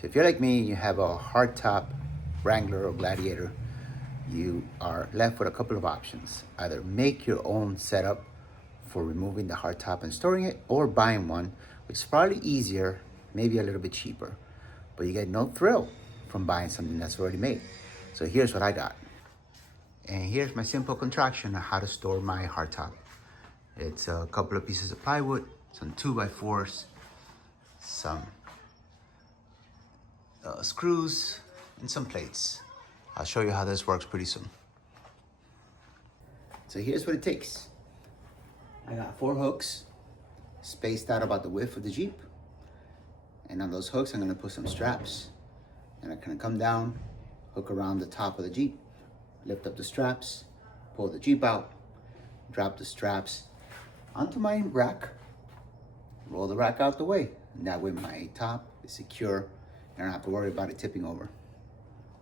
So if you're like me, you have a hardtop Wrangler or Gladiator, you are left with a couple of options. Either make your own setup for removing the hardtop and storing it, or buying one, which is probably easier, maybe a little bit cheaper, but you get no thrill from buying something that's already made. So here's what I got. And here's my simple contraction on how to store my hardtop. It's a couple of pieces of plywood, some 2x4s, some screws, and some plates. I'll show you how this works pretty soon. So here's what it takes. I got 4 hooks spaced out about the width of the Jeep. And on those hooks, I'm gonna put some straps. And I'm gonna come down, hook around the top of the Jeep, lift up the straps, pull the Jeep out, drop the straps onto my rack, roll the rack out the way. And that way my top is secure and I don't have to worry about it tipping over.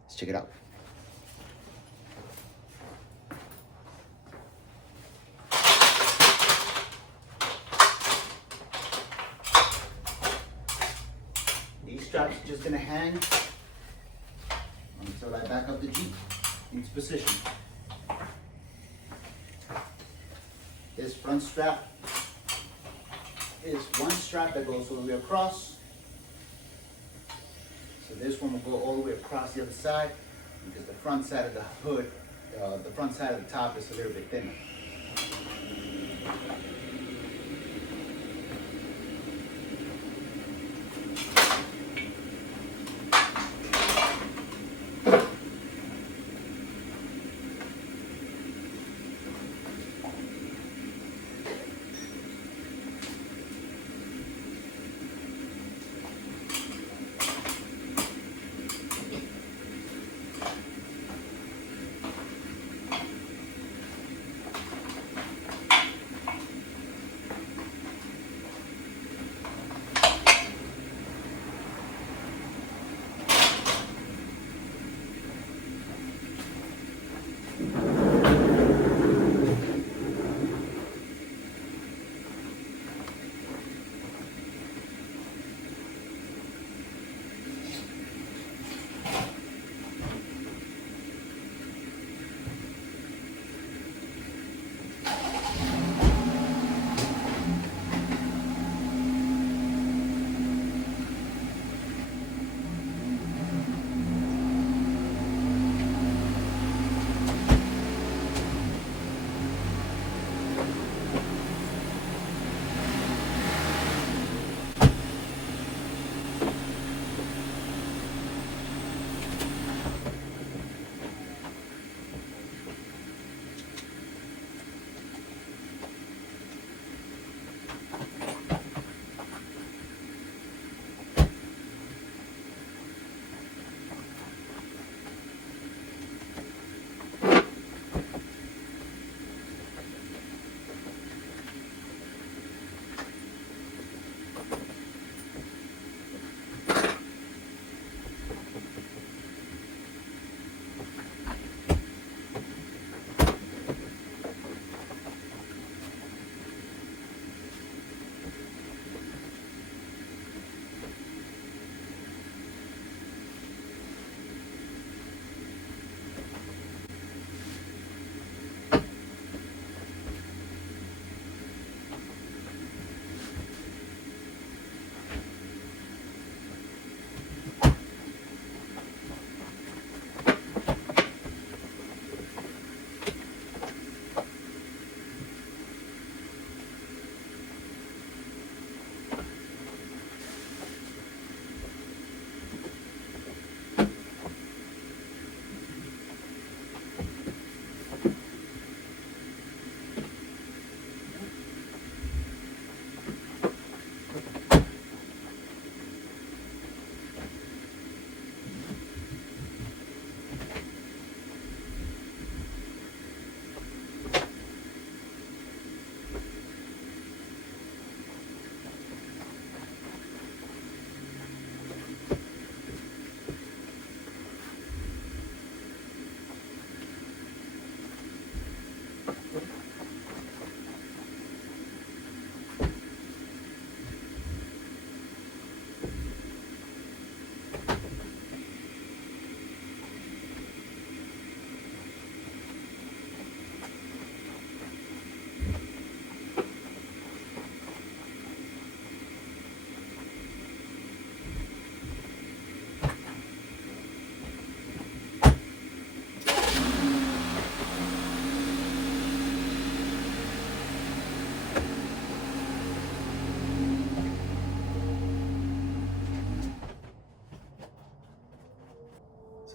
Let's check it out. These straps are just gonna hang until I back up the Jeep into position. This front strap is one strap that goes all the way across. So this one will go all the way across the other side because the front side of the hood, the front side of the top is a little bit thinner.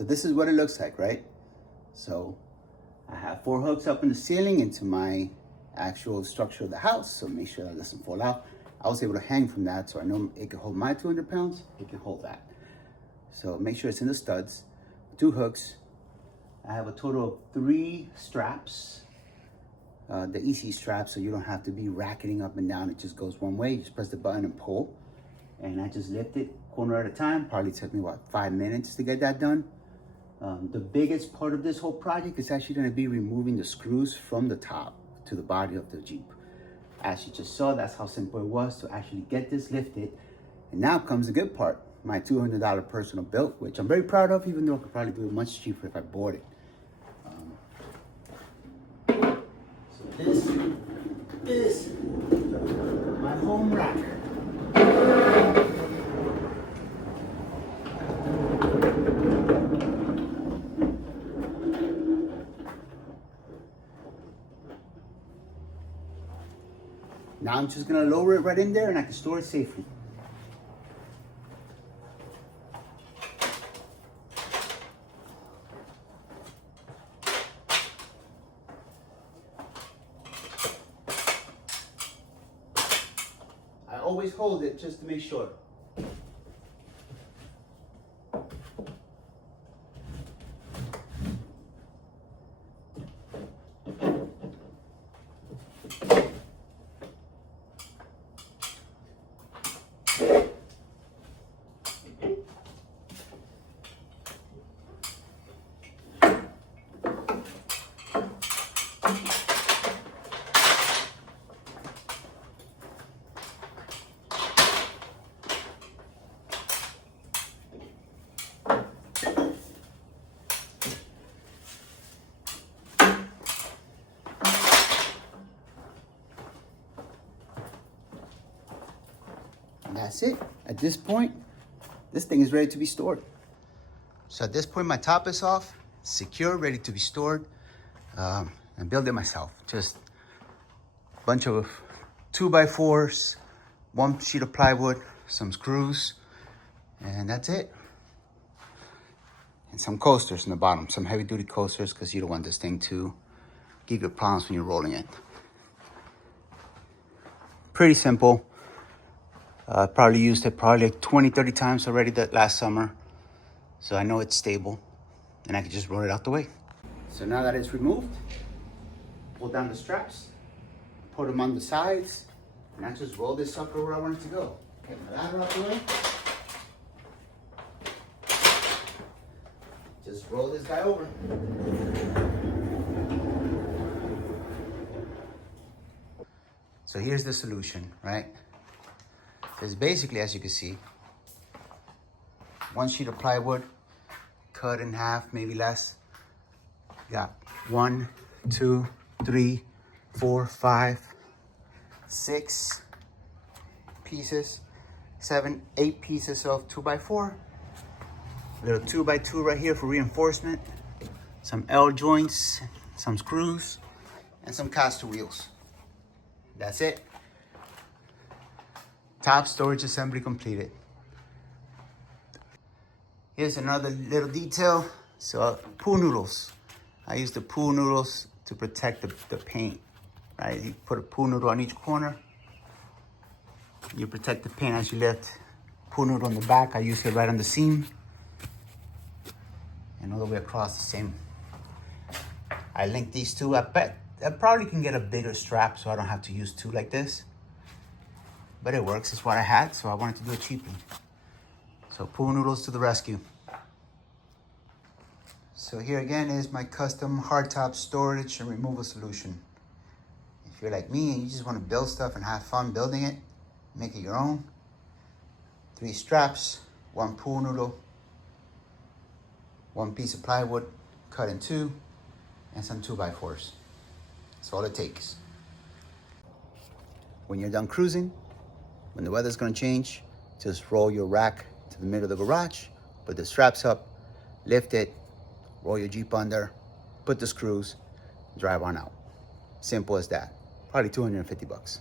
So this is what it looks like, right? So I have 4 hooks up in the ceiling into my actual structure of the house. So make sure that doesn't fall out. I was able to hang from that, so I know it can hold my 200 pounds, it can hold that. So make sure it's in the studs, 2 hooks. I have a total of 3 straps. The easy strap, so you don't have to be racketing up and down. It just goes one way. You just press the button and pull. And I just lift it corner at a time. Probably took me, what, 5 minutes to get that done. The biggest part of this whole project is actually gonna be removing the screws from the top to the body of the Jeep. As you just saw, that's how simple it was to actually get this lifted. And now comes the good part, my $200 personal build, which I'm very proud of, even though I could probably do it much cheaper if I bought it. This is my home rack. Now I'm just gonna lower it right in there and I can store it safely. I always hold it just to make sure. And that's it. At this point, this thing is ready to be stored. So at this point, my top is off, secure, ready to be stored, and build it myself. Just a bunch of 2x4s, 1 sheet of plywood, some screws, and that's it. And some coasters in the bottom, some heavy duty coasters, because you don't want this thing to give you problems when you're rolling it. Pretty simple. Probably used it like 20, 30 times already that last summer. So I know it's stable and I can just roll it out the way. So now that it's removed, pull down the straps, put them on the sides, and I just roll this sucker where I want it to go. Okay, my ladder out the way. Just roll this guy over. So here's the solution, right? It's basically, as you can see, 1 sheet of plywood, cut in half, maybe less. You got 1, 2, 3, 4, 5, 6 pieces, 7, 8 pieces of 2x4. Little 2x2 right here for reinforcement. Some L joints, some screws, and some caster wheels. That's it. Top storage assembly completed. Here's another little detail. So pool noodles. I use the pool noodles to protect the paint, right? You put a pool noodle on each corner. You protect the paint as you lift. Pool noodle on the back, I use it right on the seam. And all the way across the same. I linked these two. I bet I probably can get a bigger strap so I don't have to use 2 like this. But it works, it's what I had, so I wanted to do it cheaply. So pool noodles to the rescue. So here again is my custom hardtop storage and removal solution. If you're like me and you just want to build stuff and have fun building it, make it your own. 3 straps, 1 pool noodle, 1 piece of plywood cut in 2, and some 2x4s. That's all it takes. When you're done cruising, when the weather's gonna change, just roll your rack to the middle of the garage, put the straps up, lift it, roll your Jeep under, put the screws, drive on out. Simple as that. Probably 250 bucks.